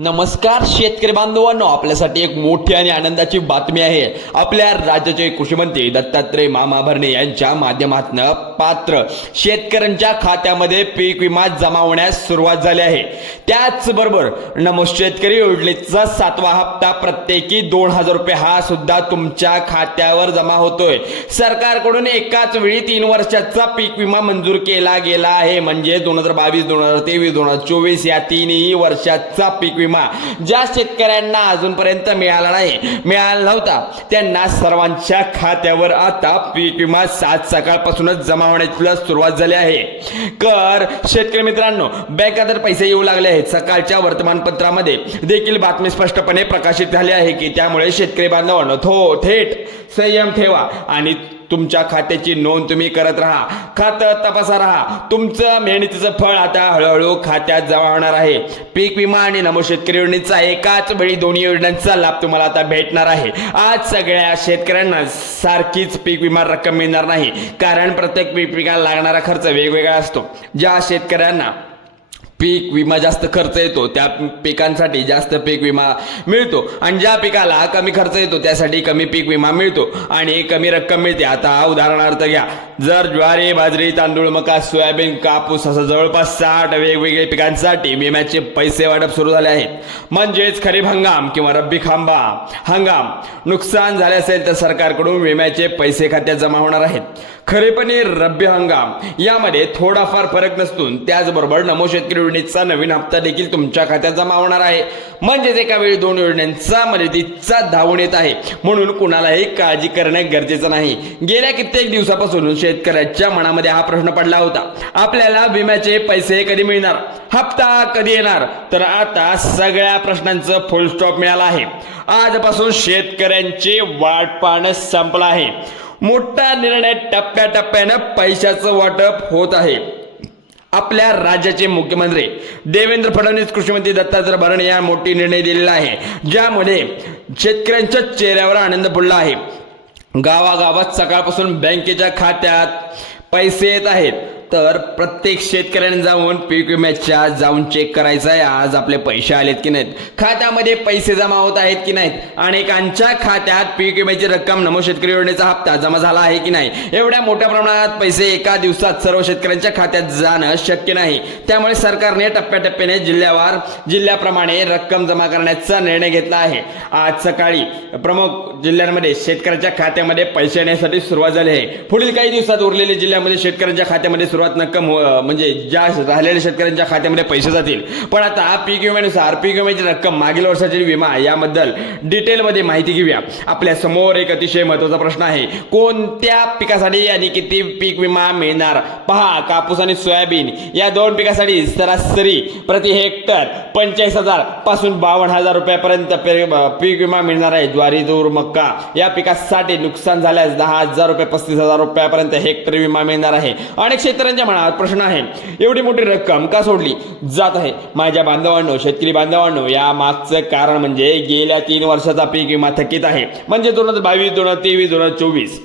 नमस्कार शेतकरी बांधवांनो, आपल्यासाठी एक मोठी आणि आनंदाची बातमी आहे। आपल्या राज्याचे कृषी मंत्री दत्तात्रय मामा भरणे यांच्या माध्यमातून पात्र शेतकऱ्यांच्या खात्यामध्ये पीक विमा जमा होण्यास सुरुवात झाली आहे। त्याचबरोबर नमो शेतकरी योजनेचा 7वा हप्ता प्रत्येकी 2000 रुपये हा सुद्धा तुमच्या खात्यावर जमा होतोय। सरकारकडून एकाच वेळी 3 वर्षाचा पीक विमा मंजूर केला गेला आहे। म्हणजे 2022, 2023, 2024 या तीनही वर्षाचा पीक विमा ज्या शेतकऱ्यांना अजूनपर्यंत मिळाला नव्हता त्यांना सर्वांच्या खात्यावर आता पीक विमा 7 सकाळपासूनच जमा होण्याची सुरुवात झाली आहे। कर शेतकरी मित्रांनो, बँकेत तर पैसे येऊ लागले आहेत। सकाळच्या वर्तमानपत्रामध्ये देखील बातमी स्पष्टपणे प्रकाशित झाली आहे की त्यामुळे शेतकरी बांधवांनो थेट संयम ठेवा आणि तुमच्या खात्याची नोंद तुम्ही करत राहा, खातं तपासा राहा। तुमचं मेहनतीचं फळ आता हळूहळू खात्यात जमा होणार आहे। पीक विमा आणि नमो शेतकरी योजनेचा एकाच वेळी दोन्ही योजनांचा लाभ तुम्हाला आता भेटणार आहे। आज सगळ्या शेतकऱ्यांना सारखीच पीक विमा रक्कम मिळणार नाही, कारण प्रत्येक पीक पिकाला लागणारा खर्च वेगवेगळा असतो। ज्या शेतकऱ्यांना पीक विमा जास्त खर्च येतो त्या पिकांसाठी जास्त पीक विमा मिळतो आणि ज्या पिकाला कमी खर्च येतो त्यासाठी कमी पीक विमा मिळतो आणि कमी रक्कम मिळते। आता उदाहरणार्थ घ्या, जर ज्वारी, बाजरी, तांदूळ, मका, सोयाबीन, कापूस असं जवळपास 60 वेगवेगळ्या पिकांसाठी विम्याचे पैसे वाटप सुरू झाले आहेत। म्हणजेच खरीप हंगाम किंवा रब्बी हंगाम नुकसान झाले असेल तर सरकारकडून विम्याचे पैसे खात्यात जमा होणार आहेत। खरीप आणि रब्बी हंगाम यामध्ये थोडाफार फरक नसून त्याचबरोबर नमो शेतकरी योजनेचा नवीन हप्ता देखील तुमच्या खात्यात जमा होणार आहे। म्हणजेच एका वेळी 2 योजनांचा मदतीचा धावून येत आहे, म्हणून कुणालाही काळजी करणे गरजेचं नाही। गेल्या कित्येक दिवसापासून शेतकऱ्याच्या मनामध्ये हा प्रश्न पडला होता, आपल्याला विम्याचे पैसे कधी मिळणार, हप्ता कधी येणार। तर आता सगळ्या प्रश्नांचं फुल स्टॉप मिळाला आहे। आजपासून शेतकऱ्यांची वाट पाहणं संपलं आहे। मोठा निर्णय टप्प्याटप्प्यानं पैशाचं वाटप होत आहे। आपल्या राज्याचे मुख्यमंत्री देवेंद्र फडणवीस, कृषी मंत्री दत्तात्रय भरणे या मोठी निर्णय दिलेला आहे, ज्यामध्ये शेतकऱ्यांच्या चेहऱ्यावर आनंद फुलला आहे। गावागावात सकाळपासून बँकेच्या खात्यात पैसे येत आहेत, तर प्रत्येक शेतकऱ्याने जाऊन पीक विम्याच्या जाऊन चेक करायचं आहे, आज आपले पैसे आलेत की नाहीत, खात्यामध्ये पैसे जमा होत आहेत की नाहीत। अनेकांच्या खात्यात पीक विम्याची रक्कम नमो शेतकरी योजनेचा हप्ता जमा झाला आहे की नाही। एवढ्या मोठ्या प्रमाणात पैसे एका दिवसात सर्व शेतकऱ्यांच्या खात्यात जाणं शक्य नाही, त्यामुळे सरकारने टप्प्याटप्प्याने जिल्ह्याप्रमाणे रक्कम जमा करण्याचा निर्णय घेतला आहे। आज सकाळी प्रमुख जिल्ह्यांमध्ये शेतकऱ्यांच्या खात्यामध्ये पैसे येण्यासाठी सुरुवात झाली आहे। पुढील काही दिवसात उरलेल्या जिल्ह्यामध्ये शेतकऱ्यांच्या खात्यामध्ये म्हणजे ज्या राहिलेल्या शेतकऱ्यांच्या खात्यामध्ये पैसे जातील। पण आता पीक विम्यानुसार पीक विम्याची रक्कम, मागील वर्षाची विमा याबद्दल डिटेलमध्ये माहिती घेऊया। आपल्या समोर एक अतिशय महत्त्वाचा प्रश्न आहे, कोणत्या पिकासाठी आणि किती पीक विमा मिळणार। पहा, कापूस आणि सोयाबीन या 2 पिकासाठी सरासरी प्रति हेक्टर 45,000 पासून 52,000 रुपयापर्यंत पीक विमा मिळणार आहे। ज्वारी, तूर, मक्का या पिकासाठी नुकसान झाल्यास 10,000 रुपये 35,000 रुपयापर्यंत हेक्टर विमा मिळणार आहे। अनेक शेतकऱ्यांच्या मनात प्रश्न आहे, एवढी मोठी रक्कम का सोडली जात आहे। माझ्या बांधवांनो, शेतकरी बांधवांनो, या मागचं कारण म्हणजे गेल्या 3 वर्षाचा पीक विमा थकीत आहे। म्हणजे 2022, 2023, 2024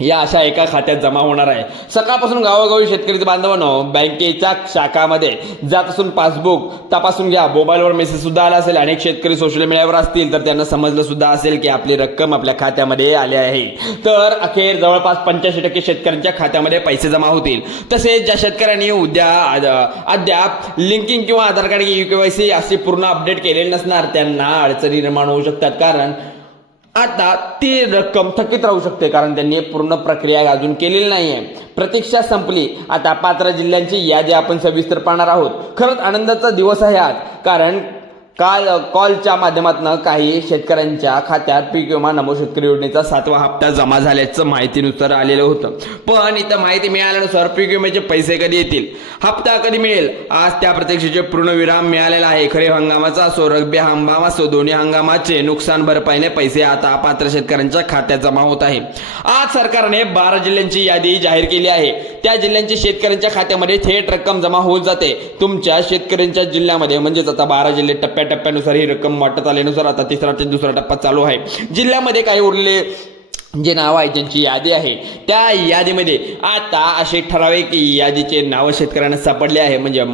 या अशा एका खात्यात जमा होणार आहे। सकाळपासून गावोगावी शेतकरी बांधवांनो बँकेच्या शाखामध्ये जात असून पासबुक तपासून घ्या। मोबाईलवर मेसेज सुद्धा आला असेल, अनेक शेतकरी सोशल मीडियावर असतील तर त्यांना समजलं सुद्धा असेल की आपली रक्कम आपल्या खात्यामध्ये आली आहे। तर अखेर जवळपास 85% शेतकऱ्यांच्या खात्यामध्ये पैसे जमा होतील। तसेच ज्या शेतकऱ्यांनी अद्याप लिंकिंग किंवा आधार कार्ड KYC असे पूर्ण अपडेट केलेले नसणार त्यांना अडचणी निर्माण होऊ शकतात, कारण आता ती रक्कम थकीत राहू शकते, कारण त्यांनी पूर्ण प्रक्रिया अजून केलेली नाहीये। प्रतीक्षा संपली। आता पात्र जिल्ह्यांची यादी आपण सविस्तर पाहणार आहोत। खरंच आनंदाचा दिवस आहे आज, कारण काल कॉलच्या माध्यमातून काही शेतकऱ्यांच्या खात्यात पीक विमा नमो शेतकरी योजनेचा 7वा हप्ता जमा झाल्याचं माहितीनुसार आलेलं होतं। पण इथं माहिती मिळाल्यानुसार पीक विम्याचे पैसे कधी येतील, हप्ता कधी मिळेल, आज त्या प्रतीक्षेचे पूर्णविराम मिळालेला आहे। खरीप हंगामाचा असो, रब्बी हंगाम असो, दोन्ही हंगामाचे नुकसान भरपाईने पैसे आता पात्र शेतकऱ्यांच्या खात्यात जमा होत आहे। आज सरकारने 12 जिल्ह्यांची यादी जाहीर केली आहे। त्या जिल्ह्यांच्या शेतकऱ्यांच्या खात्यामध्ये थेट रक्कम जमा होऊन जाते। तुमच्या शेतकऱ्यांच्या जिल्ह्यामध्ये म्हणजेच आता 12 जिल्हे टप्प्यानुसार ही रक्कम वाटत आल्यानुसार आता 3रा ते 2रा टप्पा चालू आहे। जिल्ह्यामध्ये काही उरलेले जे नावं आहेत ज्यांची यादी आहे त्या यादीमध्ये आता असे ठराविक यादीचे नावं शेतकऱ्यांना सापडले आहे, म्हणजे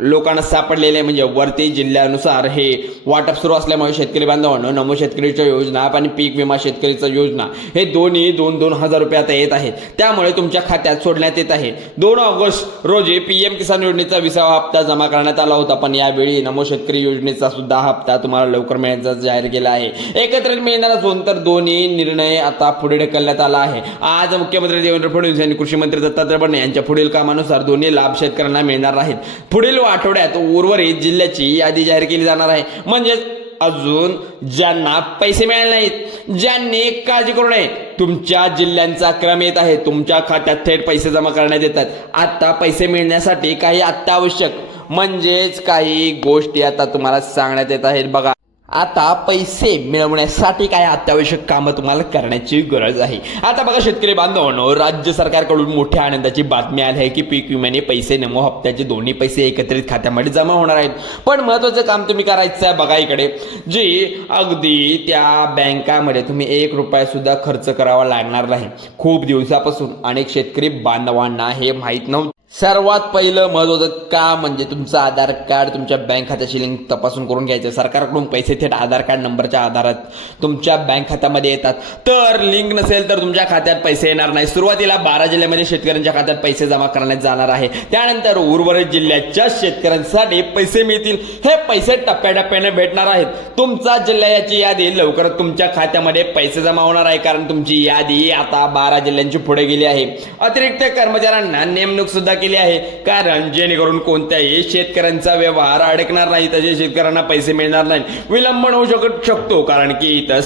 लोकांना सापडलेले, म्हणजे वरती जिल्ह्यानुसार हे वाटप सुरू असल्यामुळे शेतकरी बांधवांनो नमो शेतकरीच्या योजना आणि पीक विमा शेतकरीचा योजना हे दोन्ही 2,000 रुपये आता येत आहेत. त्यामुळे तुमच्या खात्यात सोडण्यात येत आहे. 2 ऑगस्ट रोजी PM किसान योजनेचा 20वा हप्ता जमा करण्यात आला होता, पण यावेळी नमो शेतकरी योजनेचा सुद्धा हप्ता तुम्हाला लवकर मिळण्याचा जाहीर केला आहे. एकत्रित मिळणार असून तर दोन्ही निर्णय आता पुढे ढकलण्यात आला आहे. आज मुख्यमंत्री देवेंद्र फडणवीस यांनी कृषी मंत्री दत्तात्रय भरणे यांच्या पुढील कामानुसार दोन्ही लाभ शेतकऱ्यांना मिळणार आहेत. पुढील आठवड्यात उर्वरित जिल्ह्याची यादी जाहीर केली जाणार आहे. म्हणजे अजून ज्यांना पैसे मिळाले नाहीत, ज्यांनी काळजी करू नये, तुमच्या जिल्ह्यांचा क्रम येत आहे, तुमच्या खात्यात थेट पैसे जमा करण्यात येतात. आता पैसे मिळण्यासाठी काही अत्यावश्यक म्हणजेच काही गोष्टी आता तुम्हाला सांगण्यात येत आहेत. बघा, आता पैसे मिळवण्यासाठी काय अत्यावश्यक कामं तुम्हाला करण्याची गरज आहे. आता बघा शेतकरी बांधवांनो, राज्य सरकारकडून मोठ्या आनंदाची बातमी आली आहे की पीक विम्याने पैसे नमो हप्त्याचे दोन्ही पैसे एकत्रित खात्यामध्ये जमा होणार आहेत. पण महत्त्वाचं काम तुम्ही करायचं आहे. बघा इकडे, जी अगदी त्या बँकामध्ये तुम्ही 1 रुपया सुद्धा खर्च करावा लागणार नाही. खूप दिवसापासून अनेक शेतकरी बांधवांना हे माहीत नव्हतं. सर्वात पहिलं महत्त्वाचं काम म्हणजे तुमचं आधार कार्ड तुमच्या बँक खात्याची लिंक तपासून करून घ्यायचं. सरकारकडून पैसे थेट आधार कार्ड नंबरच्या आधारात तुमच्या बँक खात्यामध्ये येतात, तर लिंक नसेल तर तुमच्या खात्यात पैसे येणार नाही. सुरुवातीला 12 जिल्ह्यामध्ये शेतकऱ्यांच्या खात्यात पैसे जमा करण्यात जाणार आहे. त्यानंतर उर्वरित जिल्ह्याच्या शेतकऱ्यांसाठी पैसे मिळतील. हे पैसे टप्प्याटप्प्याने भेटणार आहेत. तुमचा जिल्हा याची यादी लवकरच तुमच्या खात्यामध्ये पैसे जमा होणार आहे, कारण तुमची यादी आता 12 जिल्ह्यांची पुढे गेली आहे. अतिरिक्त कर्मचाऱ्यांना नेमणूक सुद्धा केली आहे, कारण जेणेकरून कोणत्याही शेतकऱ्यांचा व्यवहार अडकणार नाही, तसे शेतकऱ्यांना पैसे मिळणार नाही. विलंब होऊ शकतो, कारण की इथं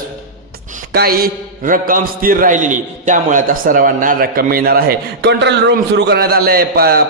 काही रक्कम स्थिर राहिलेली, त्यामुळे आता सर्वांना रक्कम मिळणार आहे. कंट्रोल रूम सुरू करण्यात आले आहे.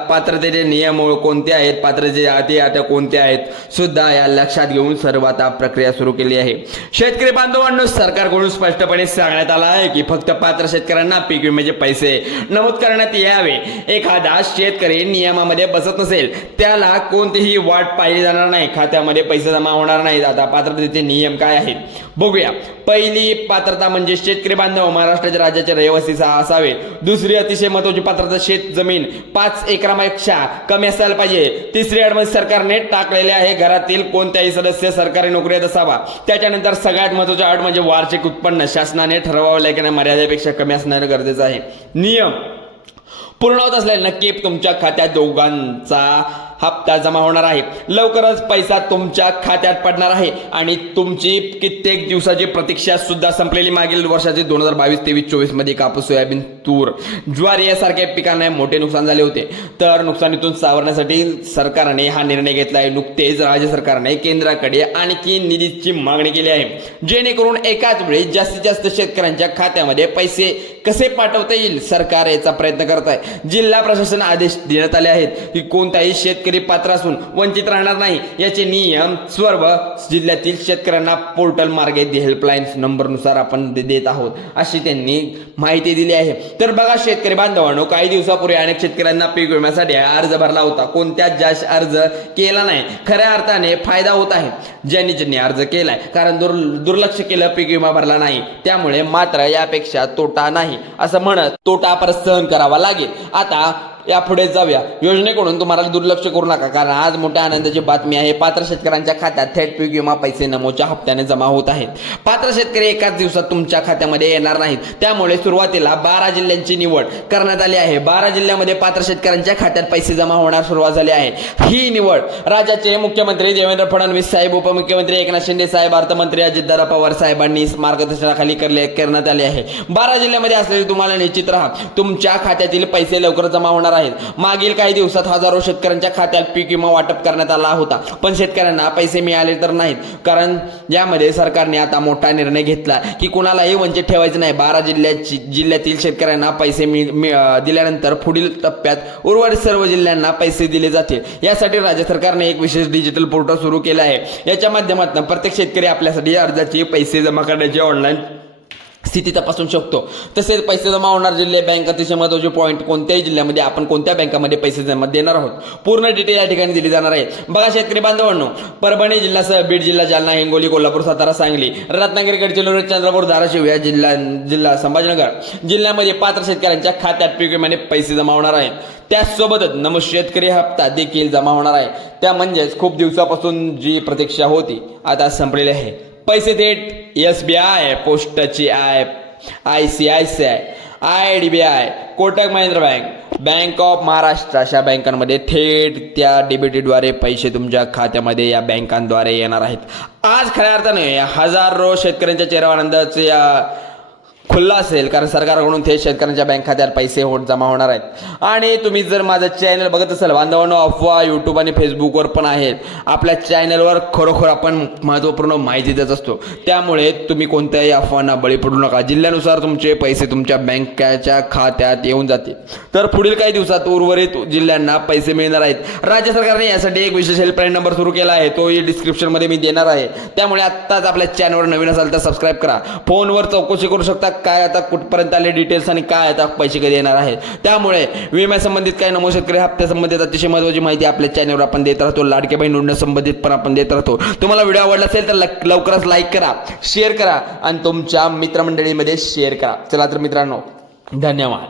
पात्रतेचे नियम कोणते आहेत, पात्रतेचे अटी आता कोणत्या आहेत सुद्धा या लक्षात घेऊन सर्व आता प्रक्रिया सुरू केली आहे. शेतकरी बांधवांनो, सरकारकडून स्पष्टपणे सांगण्यात आलं आहे की फक्त पात्र शेतकऱ्यांना पीक विम्याचे पैसे नमूद करण्यात यावे. एखादा शेतकरी नियमामध्ये बसत नसेल त्याला कोणतीही वाट पाहिली जाणार नाही, खात्यामध्ये पैसे जमा होणार नाहीत. आता पात्रतेचे नियम काय आहेत बघूया. पहिली पात्रता म्हणजे शेतकरी बांधव महाराष्ट्राच्या राज्याचे रहिवासी असावे. दुसरी अतिशय महत्वाची पात्रता, शेत जमीन 5 एकरापेक्षा कमी असायला पाहिजे. तिसरी अट म्हणजे सरकारने टाकलेले आहे, घरातील कोणत्याही सदस्य सरकारी नोकरीत असावा. त्याच्यानंतर सगळ्यात महत्वाची अट म्हणजे वार्षिक उत्पन्न शासनाने ठरवलेल्या मर्यादेपेक्षा कमी असणे गरजेचं आहे. नियम पूर्ण होत असल्याने नक्की तुमच्या खात्यात दोघांचा हप्ता जमा होणार आहे. लवकरच पैसा तुमच्या खात्यात पडणार आहे आणि तुमची कित्येक दिवसाची प्रतीक्षा सुद्धा संपलेली. मागील वर्षाचे 2022-23-24 मध्ये कापूस, सोयाबीन, तूर, ज्वारी यासारख्या पिकांना मोठे नुकसान झाले होते, तर नुकसानीतून सावरण्यासाठी सरकारने हा निर्णय घेतला आहे. नुकतेच राज्य सरकारने केंद्राकडे आणखी निधीची मागणी केली आहे, जेणेकरून एकाच वेळी जास्तीत जास्त शेतकऱ्यांच्या खात्यामध्ये पैसे कसे पाठवता येईल सरकार याचा प्रयत्न करत आहे. जिल्हा प्रशासन आदेश देण्यात आले आहेत की कोणताही शेतकरी पात्र असून वंचित राहणार नाही. याचे नियम सर्व जिल्ह्यातील शेतकऱ्यांना पोर्टल मार्गे हेल्पलाईन नंबरनुसार आपण देत आहोत, अशी त्यांनी माहिती दिली आहे. तर बघा शेतकरी बांधवांनो, काही दिवसापूर्वी अनेक शेतकऱ्यांना पीक विम्यासाठी अर्ज भरला होता, कोणत्याच जास्त अर्ज केला नाही. खऱ्या अर्थाने फायदा होत आहे ज्यांनी अर्ज केलाय, कारण दुर्लक्ष केलं, पीक विमा भरला नाही. त्यामुळे मात्र यापेक्षा तोटा नाही असं म्हणत तोटा परत सहन करावा लागेल. आता यापुढे जाऊया. योजनेकडून तुम्हाला दुर्लक्ष करू नका, कारण आज मोठ्या आनंदाची बातमी आहे. पात्र शेतकऱ्यांच्या खात्यात थेट पीक विमा पैसे नमोच्या हप्त्याने जमा होत आहेत. पात्र शेतकरी एकाच दिवसात तुमच्या खात्यामध्ये येणार नाहीत, त्यामुळे सुरुवातीला 12 जिल्ह्यांची निवड करण्यात आली आहे. 12 जिल्ह्यामध्ये पात्र शेतकऱ्यांच्या खात्यात पैसे जमा होण्यास सुरुवात झाली आहे. ही निवड राज्याचे मुख्यमंत्री देवेंद्र फडणवीस साहेब, उपमुख्यमंत्री एकनाथ शिंदे साहेब, अर्थमंत्री अजितदादा पवार साहेबांनी मार्गदर्शनाखाली करण्यात आले आहे. 12 जिल्ह्यामध्ये असलेले तुम्हाला निश्चित राहा, तुमच्या खात्यातील पैसे लवकर जमा होणार आहेत. मागील काही दिवसात हजारो शेतकऱ्यांच्या खात्यात पीक विमा वाटप करण्यात आला होता, पण शेतकऱ्यांना पैसे मिळाले तर नाहीत, कारण यामध्ये सरकारने आता मोठा निर्णय घेतला की कुणालाही वंचित ठेवायचं नाही. 12 जिल्ह्यातील शेतकऱ्यांना पैसे दिल्यानंतर पुढील टप्प्यात उर्वरित सर्व जिल्ह्यांना पैसे दिले जातील. यासाठी राज्य सरकारने एक विशेष डिजिटल पोर्टल सुरू केलं आहे. याच्या माध्यमातून प्रत्येक शेतकरी आपल्यासाठी अर्जाचे पैसे जमा करण्याची ऑनलाईन स्थिती तपासू शकतो. तसेच पैसे जमा होणार जिल्हे बँक अतिशय महत्त्वाचे पॉईंट कोणत्याही जिल्ह्यामध्ये आपण कोणत्या बँकामध्ये पैसे जमा देणार आहोत पूर्ण डिटेल या ठिकाणी दिली जाणार आहे. बघा शेतकरी बांधवांनो, परभणी जिल्ह्यासह बीड जिल्हा, जालना, हिंगोली, कोल्हापूर, सातारा, सांगली, रत्नागिरी, गडचिरोली, चंद्रपूर, धाराशिव या जिल्हा संभाजीनगर जिल्ह्यामध्ये पात्र शेतकऱ्यांच्या खात्यात पीक विम्याने पैसे जमा होणार आहेत. त्याचसोबतच नमो शेतकरी हप्ता देखील जमा होणार आहे. त्या म्हणजेच खूप दिवसापासून जी प्रतीक्षा होती आता संपलेली आहे. पैसे थेट SBI, पोस्टाची app, ICICI, IDBI, Kotak Mahindra bank, bank of Maharashtra अशा बँकांमध्ये थेट त्या DBTद्वारे पैसे तुमच्या खात्यामध्ये या बँकांद्वारे येणार आहेत. आज खऱ्या अर्थाने हजारो शेतकऱ्यांच्या चेहऱ्यावर आनंदाचे खुल्ला असेल, कारण सरकारकडून थेट शेतकऱ्यांच्या बँक खात्यात पैसे जमा होणार आहेत. आणि तुम्ही जर माझं चॅनल बघत असाल बांधवांनो, अफवा यूट्यूब आणि फेसबुकवर पण आहेत. आपल्या चॅनलवर खरोखर आपण महत्त्वपूर्ण माहिती देत असतो. त्यामुळे तुम्ही कोणत्याही अफवांना बळी पडू नका. जिल्ह्यानुसार तुमचे पैसे तुमच्या बँकेच्या खात्यात येऊन जातील. तर पुढील काही दिवसात उर्वरित जिल्ह्यांना पैसे मिळणार आहेत. राज्य सरकारने यासाठी एक विशेष हेल्पलाईन नंबर सुरू केला आहे, तोही डिस्क्रिप्शनमध्ये मी देणार आहे. त्यामुळे आत्ताच आपल्या चॅनलवर नवीन असाल तर सबस्क्राईब करा. फोनवर चौकशी करू शकता काय आता कुठपर्यंत आले डिटेल्स आणि काय आता पैसे कधी येणार आहेत. त्यामुळे विम्यासंबंधित काही नमो शेतकरी हप्त्यासंबंधित अतिशय महत्त्वाची माहिती आपल्या चॅनलवर आपण देत राहतो. लाडके बहीण नोंदणीसंबंधित पण आपण देत राहतो. तुम्हाला व्हिडिओ आवडला असेल तर लवकरच लाईक करा, शेअर करा आणि तुमच्या मित्रमंडळीमध्ये शेअर करा. चला तर मित्रांनो, धन्यवाद.